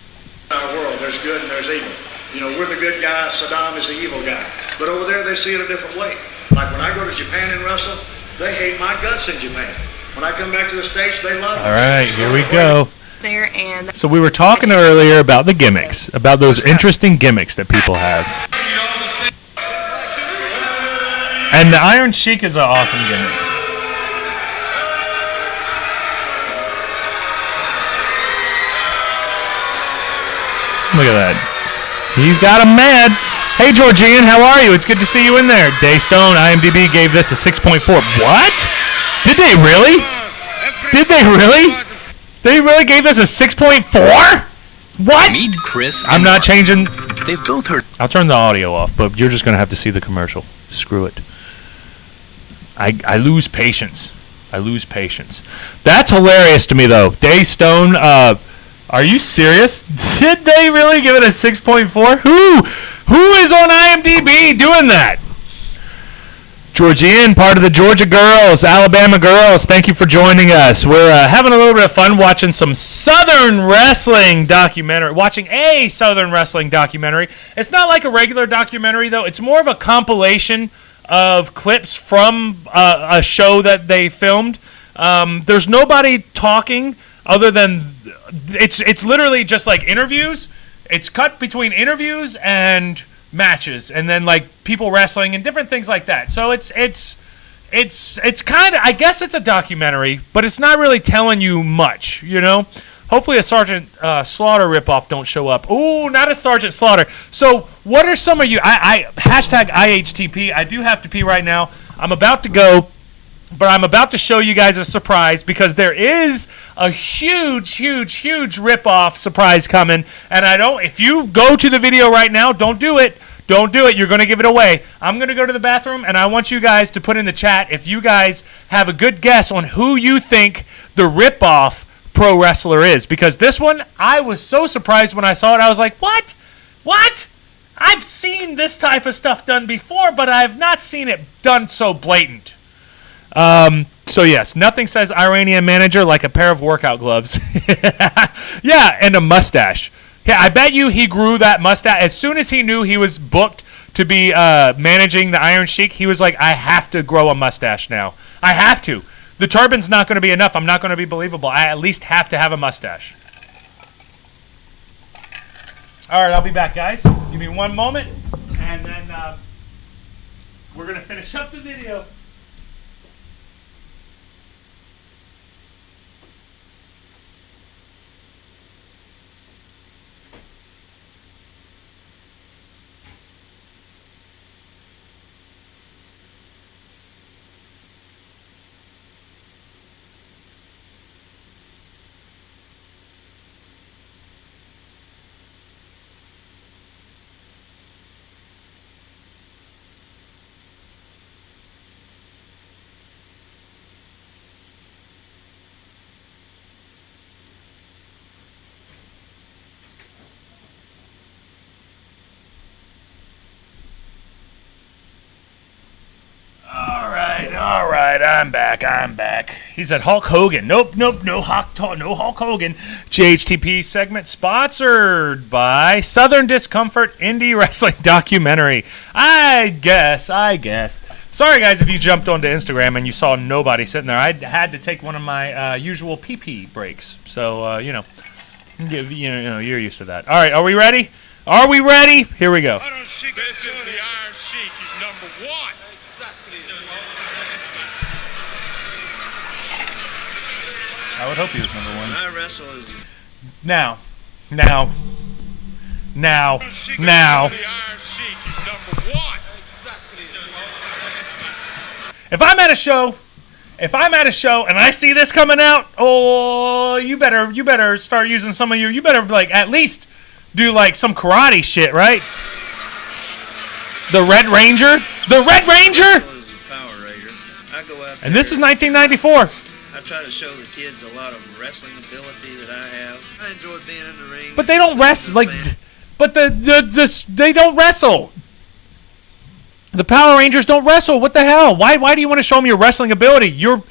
In our world, there's good and there's evil. You know, we're the good guy. Saddam is the evil guy. But over there, they see it a different way. Like when I go to Japan and wrestle, they hate my guts in Japan. When I come back to the States, they love me. All right, here we go. There and So we were talking earlier about the gimmicks, about those interesting gimmicks that people have. And the Iron Shiek is an awesome gimmick. Look at that. He's got him mad. Hey, Jordane, how are you? It's good to see you in there. Daystone, IMDb gave this a 6.4. What? Did they really? Did they really? They really gave this a 6.4? What? Meet Chris. I'm not changing. They've both heard. I'll turn the audio off, but you're just going to have to see the commercial. Screw it. I lose patience. I lose patience. That's hilarious to me, though. Daystone, are you serious? Did they really give it a 6.4? Who is on IMDb doing that? Georgian, part of the Georgia girls, Alabama girls, thank you for joining us. We're having a little bit of fun watching some Southern wrestling documentary, watching a Southern wrestling documentary. It's not like a regular documentary, though. It's more of a compilation of clips from a show that they filmed. There's nobody talking other than, it's literally just like interviews. It's cut between interviews and matches, and then like people wrestling and different things like that. So it's kind of, I guess it's a documentary, but it's not really telling you much, you know. Hopefully a Sergeant Slaughter ripoff don't show up. Ooh, not a Sergeant Slaughter. So what are some of you? I hashtag IHTP. I do have to pee right now. I'm about to go. But I'm about to show you guys a surprise because there is a huge rip-off surprise coming. And if you go to the video right now, don't do it. Don't do it. You're going to give it away. I'm going to go to the bathroom, and I want you guys to put in the chat if you guys have a good guess on who you think the rip-off pro wrestler is. Because this one, I was so surprised when I saw it. I was like, what? What? I've seen this type of stuff done before, but I have not seen it done so blatant. So yes, nothing says Iranian manager like a pair of workout gloves. Yeah, and a mustache. Yeah, I bet you he grew that mustache. As soon as he knew he was booked to be managing the Iron Sheik, he was like, I have to grow a mustache now. I have to. The turban's not going to be enough. I'm not going to be believable. I at least have to have a mustache. All right, I'll be back, guys. Give me one moment, and then we're going to finish up the video. All right, I'm back. He said Hulk Hogan. Nope, no Hulk Hogan. JHTP segment sponsored by Southern Discomfort Indie Wrestling Documentary. I guess. Sorry, guys, if you jumped onto Instagram and you saw nobody sitting there. I had to take one of my usual pee breaks. So, you're used to that. All right, are we ready? Here we go. This is the Iron Sheik. He's number one. I would hope he was number one. I wrestle. Now. If I'm at a show and I see this coming out, oh, you better start using some of you better like at least do like some karate shit, right? The Red Ranger? go out there, And this is 1994. I try to show the kids a lot of wrestling ability that I have. I enjoy being in the ring. But they don't wrestle like. But they don't wrestle. The Power Rangers don't wrestle. What the hell? Why do you want to show them your wrestling ability? Go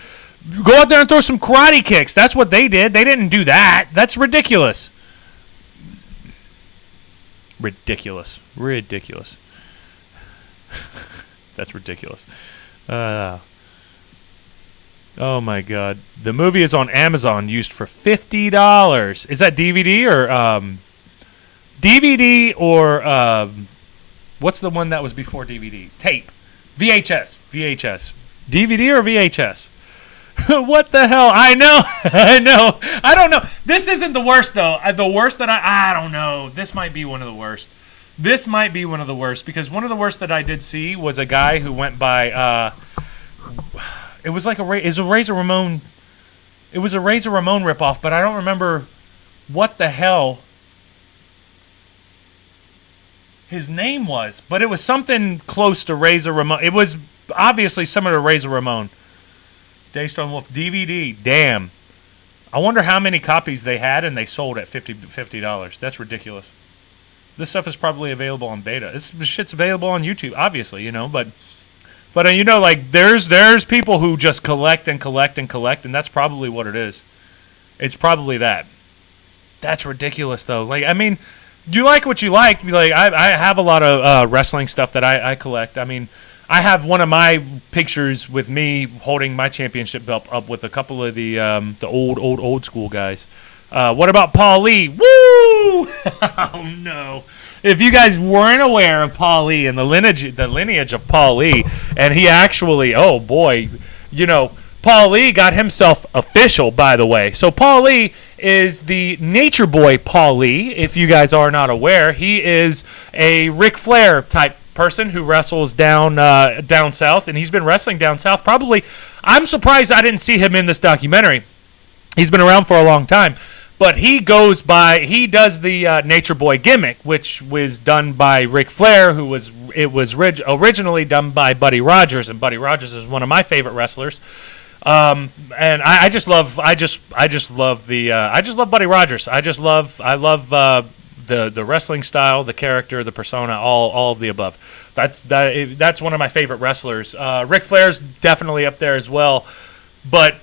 out there and throw some karate kicks. That's what they did. They didn't do that. That's ridiculous. Ridiculous. That's ridiculous. Oh my God. The movie is on Amazon, used for $50. Is that DVD or DVD or what's the one that was before DVD? Tape. VHS. DVD or VHS? What the hell? I know. I don't know. This isn't the worst, though. The worst that I don't know. This might be one of the worst. Because one of the worst that I did see was a guy who went by, it was like a Razor Ramon. It was a Razor Ramon ripoff, but I don't remember what the hell his name was, but it was something close to Razor Ramon. It was obviously similar to Razor Ramon. Daystone Wolf DVD. Damn. I wonder how many copies they had and they sold at $50. That's ridiculous. This stuff is probably available on beta. This shit's available on YouTube, obviously, you know, but you know, like there's people who just collect and collect and collect, and that's probably what it is. It's probably that. That's ridiculous, though. Like, I mean, you like what you like. Like, I have a lot of wrestling stuff that I collect. I mean, I have one of my pictures with me holding my championship belt up with a couple of the old school guys. What about Paul Lee? Woo! Oh no! If you guys weren't aware of Paul Lee and the lineage of Paul Lee, and he actually, oh boy, you know, Paul Lee got himself official, by the way. So Paul Lee is the Nature Boy Paul Lee. If you guys are not aware, he is a Ric Flair type person who wrestles down south, and he's been wrestling down south probably. I'm surprised I didn't see him in this documentary. He's been around for a long time, but he does the Nature Boy gimmick, which was done by Ric Flair, originally done by Buddy Rogers, and Buddy Rogers is one of my favorite wrestlers. And I just love Buddy Rogers. I love the wrestling style, the character, the persona, all of the above. That's one of my favorite wrestlers. Ric Flair's definitely up there as well, but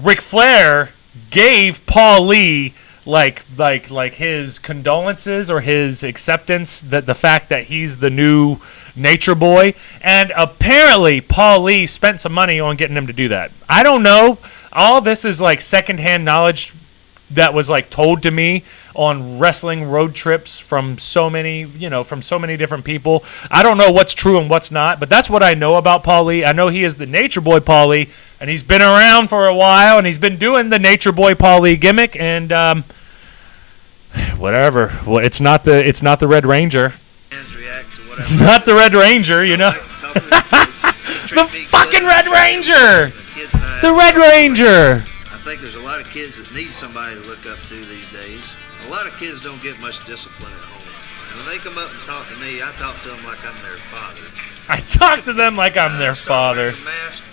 Ric Flair gave Paul Lee like his condolences or his acceptance, that the fact that he's the new Nature Boy, and apparently Paul Lee spent some money on getting him to do that. I don't know. All this is like secondhand knowledge that was like told to me on wrestling road trips from so many different people. I don't know what's true and what's not, but that's what I know about Paul Lee. I know he is the Nature Boy Paul Lee, and he's been around for a while, and he's been doing the Nature Boy Paul Lee gimmick, and whatever. Well, it's not the Red Ranger. It's not the Red Ranger, you know. The fucking Red Ranger. The Red Ranger. I think there's a lot of kids that need somebody to look up to these days. A lot of kids don't get much discipline at home. And when they come up and talk to me, I talk to them like I'm their father. I talk to them like I'm their father. Mask,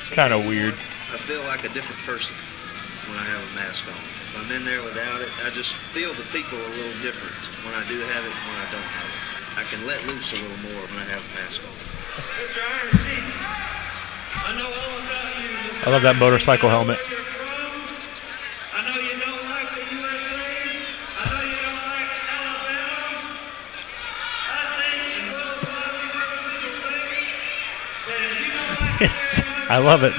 it's kind of weird. I feel like a different person when I have a mask on. If I'm in there without it, I just feel the people a little different when I do have it and when I don't have it. I can let loose a little more when I have a mask on. Mr. Iron Shiek, I know all about you. I love that motorcycle helmet. I know you don't like the USA. I know you don't like Alabama. I think the world that if you don't like I love it.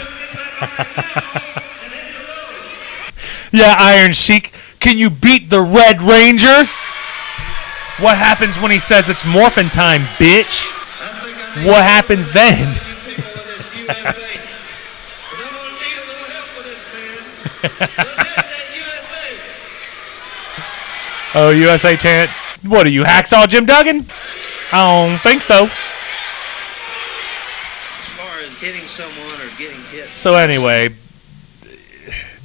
Yeah, Iron Sheik, can you beat the Red Ranger? What happens when he says it's morphin' time, bitch? What happens then? Oh, USA chant. What are you, Hacksaw Jim Duggan? I don't think so. As far as hitting someone or getting hit. So anyway,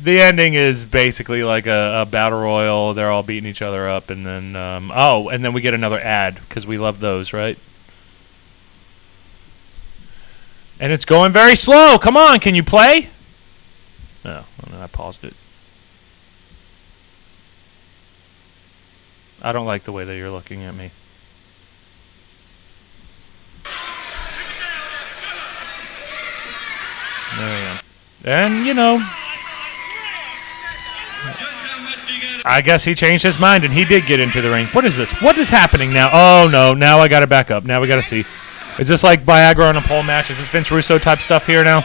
the ending is basically like a battle royal. They're all beating each other up, and then and then we get another ad because we love those, right? And it's going very slow. Come on, can you play? No, I paused it. I don't like the way that you're looking at me. There we go. And, you know, I guess he changed his mind and he did get into the ring. What is this? What is happening now? Oh, no. Now I got to back up. Now we got to see. Is this like Viagra on a pole match? Is this Vince Russo type stuff here now?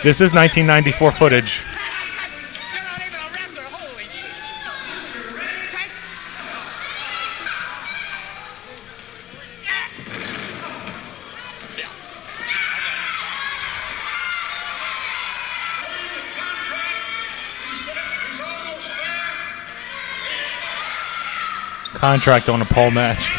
This is 1994 footage. Contract on a pole match.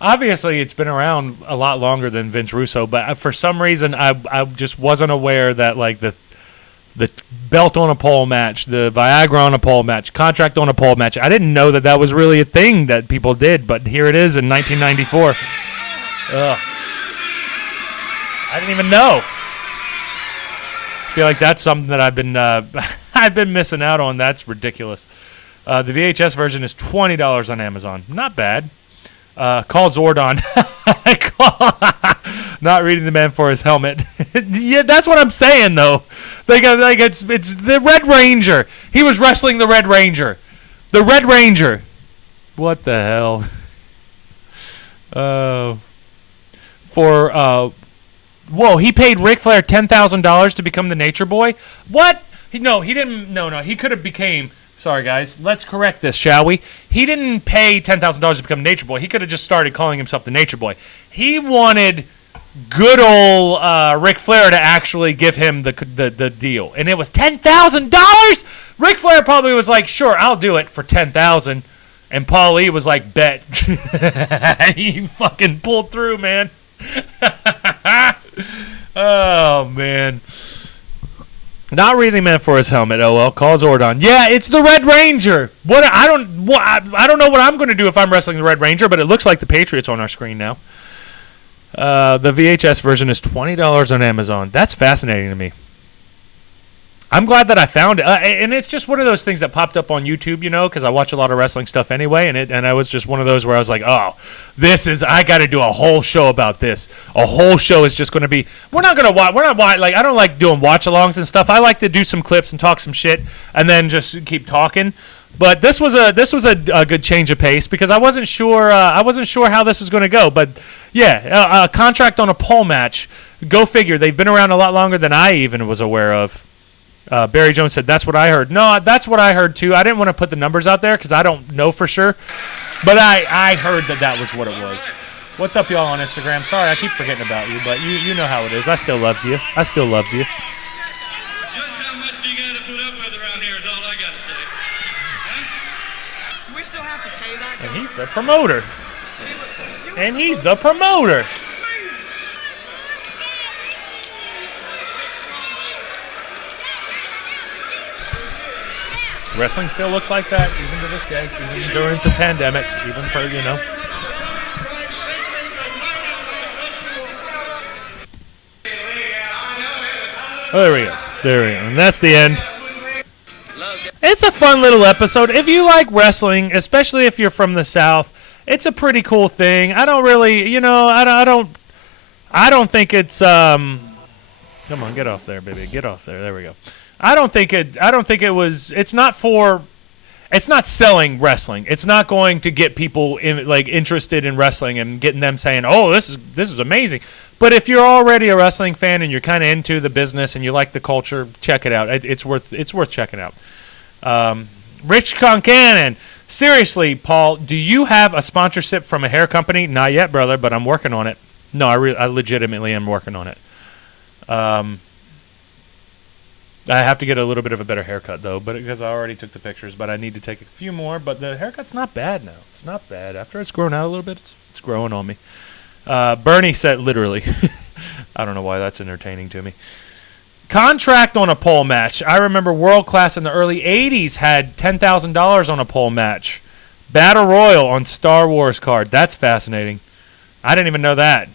Obviously, it's been around a lot longer than Vince Russo, but for some reason, I just wasn't aware that like the belt on a pole match, the Viagra on a pole match, contract on a pole match. I didn't know that that was really a thing that people did, but here it is in 1994. Ugh. I didn't even know. I feel like that's something that I've been missing out on. That's ridiculous. The VHS version is $20 on Amazon. Not bad. Call Jordane. Not reading the man for his helmet. Yeah, that's what I'm saying though. It's the Red Ranger. He was wrestling the Red Ranger. The Red Ranger. What the hell? Whoa, he paid Ric Flair $10,000 to become the Nature Boy? What? No, he didn't. No, he could have became... Sorry, guys. Let's correct this, shall we? He didn't pay $10,000 to become Nature Boy. He could have just started calling himself the Nature Boy. He wanted good old Ric Flair to actually give him the deal. And it was $10,000? Ric Flair probably was like, sure, I'll do it for $10,000. And Paul Lee was like, bet. He fucking pulled through, man. Oh, man. Not really meant for his helmet. Oh well, call Jordane. Yeah, it's the Red Ranger. I don't know what I'm going to do if I'm wrestling the Red Ranger, but it looks like the Patriots on our screen now. The VHS version is $20 on Amazon. That's fascinating to me. I'm glad that I found it, and it's just one of those things that popped up on YouTube, you know, because I watch a lot of wrestling stuff anyway, and I was just one of those where I was like, oh, I got to do a whole show about this. A whole show is just going to be. We're not like I don't like doing watch-alongs and stuff. I like to do some clips and talk some shit, and then just keep talking. But this was a good change of pace because I wasn't sure how this was going to go. But yeah, a contract on a pole match. Go figure. They've been around a lot longer than I even was aware of. Barry Jones said, that's what I heard. No, that's what I heard, too. I didn't want to put the numbers out there because I don't know for sure. But I heard that was what it was. What's up, y'all, on Instagram? Sorry, I keep forgetting about you, but you know how it is. I still loves you. Just how much do you got to put up with around here is all I got to say. Huh? Do we still have to pay that guy? And he's the promoter. Wrestling still looks like that, even to this day, even during the pandemic, even for, you know. Oh, there we go. And that's the end. It's a fun little episode. If you like wrestling, especially if you're from the South, it's a pretty cool thing. I don't really, you know, I don't think it's, come on, get off there, baby. Get off there. There we go. I don't think it's not selling wrestling. It's not going to get people interested in wrestling and getting them saying, "Oh, this is amazing." But if you're already a wrestling fan and you're kind of into the business and you like the culture, check it out. It's worth checking out. Rich Concannon, seriously, Paul, do you have a sponsorship from a hair company? Not yet, brother, but I'm working on it. No, I legitimately am working on it. I have to get a little bit of a better haircut, though, but because I already took the pictures, but I need to take a few more. But the haircut's not bad now. It's not bad. After it's grown out a little bit, it's growing on me. Bernie said, literally. I don't know why that's entertaining to me. Contract on a pole match. I remember World Class in the early 80s had $10,000 on a pole match. Battle Royal on Star Wars card. That's fascinating. I didn't even know that.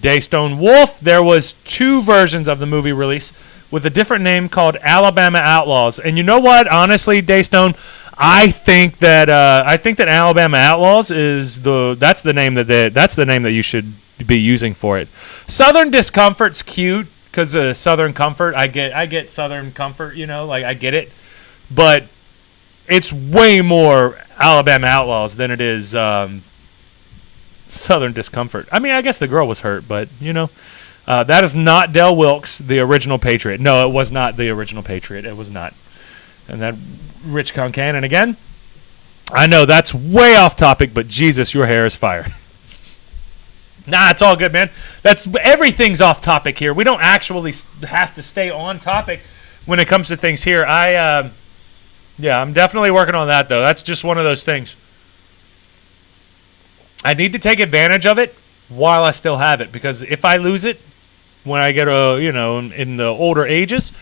Daystone Wolf. There was 2 versions of the movie release with a different name called Alabama Outlaws. And you know what? Honestly, Daystone, I think that Alabama Outlaws is that's the name that you should be using for it. Southern Discomfort's cute because Southern Comfort. I get Southern Comfort. Like I get it, but it's way more Alabama Outlaws than it is Southern Discomfort. I mean, I guess the girl was hurt, but that is not Del Wilkes, the original Patriot. No, it was not the original Patriot. It was not. And that Rich Concannon again. I know that's way off topic, but Jesus, your hair is fire. Nah, it's all good, man. Everything's off topic here. We don't actually have to stay on topic when it comes to things here. I'm definitely working on that, though. That's just one of those things. I need to take advantage of it while I still have it, because if I lose it when I get in the older ages,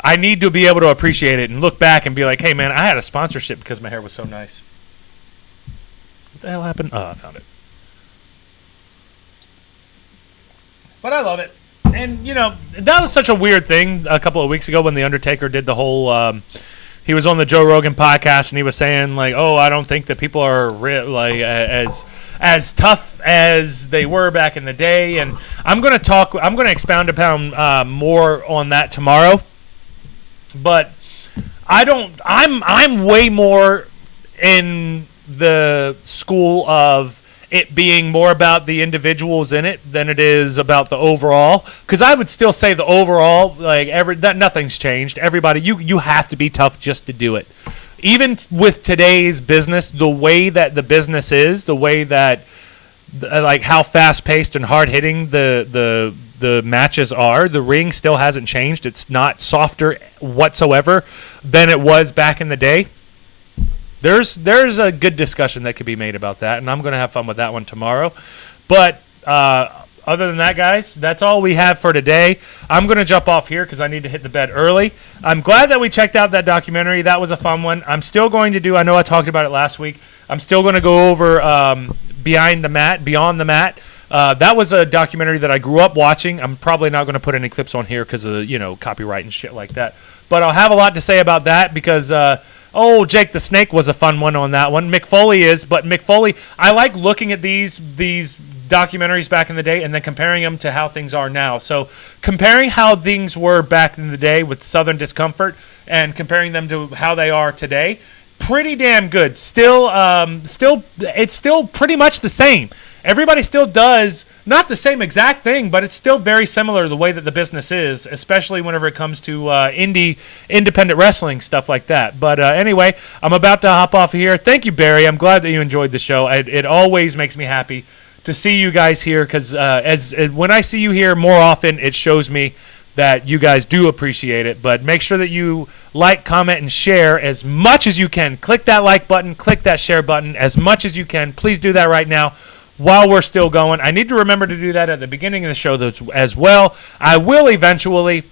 I need to be able to appreciate it and look back and be like, hey, man, I had a sponsorship because my hair was so nice. What the hell happened? Oh, I found it. But I love it. And, that was such a weird thing a couple of weeks ago when The Undertaker did the whole he was on the Joe Rogan podcast and he was saying, like, oh, I don't think that people are as tough as they were back in the day. And I'm going to expound upon more on that tomorrow. But I'm way more in the school of it being more about the individuals in it than it is about the overall. Because I would still say the overall, nothing's changed. Everybody, you have to be tough just to do it. Even with today's business, the way that the business is, the way that how fast-paced and hard-hitting the matches are, the ring still hasn't changed. It's not softer whatsoever than it was back in the day. There's a good discussion that could be made about that, and I'm going to have fun with that one tomorrow. But other than that, guys, that's all we have for today. I'm going to jump off here because I need to hit the bed early. I'm glad that we checked out that documentary. That was a fun one. I'm still going to do, I know I talked about it last week, I'm still going to go over Beyond the Mat. That was a documentary that I grew up watching. I'm probably not going to put any clips on here because of copyright and shit like that. But I'll have a lot to say about that because Jake the Snake was a fun one on that one. Mick Foley is, but Mick Foley, I like looking at these documentaries back in the day and then comparing them to how things are now. So comparing how things were back in the day with Southern Discomfort and comparing them to how they are today, pretty damn good. Still, it's still pretty much the same. Everybody still does not the same exact thing, but it's still very similar the way that the business is, especially whenever it comes to independent wrestling, stuff like that. But anyway, I'm about to hop off of here. Thank you, Barry. I'm glad that you enjoyed the show. It always makes me happy to see you guys here because when I see you here more often, it shows me that you guys do appreciate it. But make sure that you like, comment, and share as much as you can. Click that like button. Click that share button as much as you can. Please do that right now while we're still going. I need to remember to do that at the beginning of the show as well. I will eventually.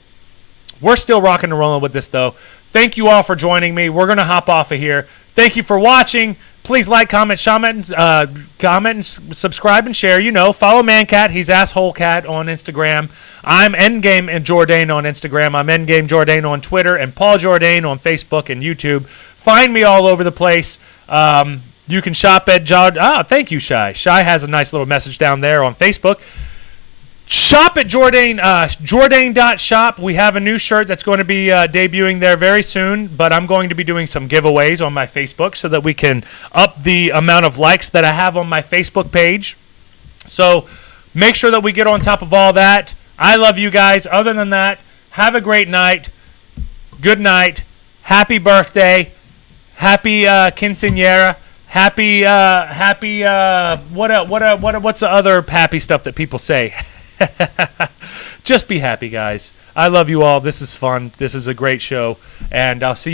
We're still rocking and rolling with this, though. Thank you all for joining me. We're going to hop off of here. Thank you for watching. Please like, comment, comment, subscribe, and share. Follow Mancat. He's Asshole Cat on Instagram. I'm Endgame and Jordane on Instagram. I'm Endgame Jordane on Twitter and Paul Jordane on Facebook and YouTube. Find me all over the place. You can shop at thank you, Shy. Shy has a nice little message down there on Facebook. Shop at Jordane, Jordane.shop. We have a new shirt that's going to be debuting there very soon, but I'm going to be doing some giveaways on my Facebook so that we can up the amount of likes that I have on my Facebook page. So make sure that we get on top of all that. I love you guys. Other than that, have a great night. Good night. Happy birthday. Happy quinceañera. What's the other happy stuff that people say? Just be happy, guys. I love you all. This is fun. This is a great show, and I'll see you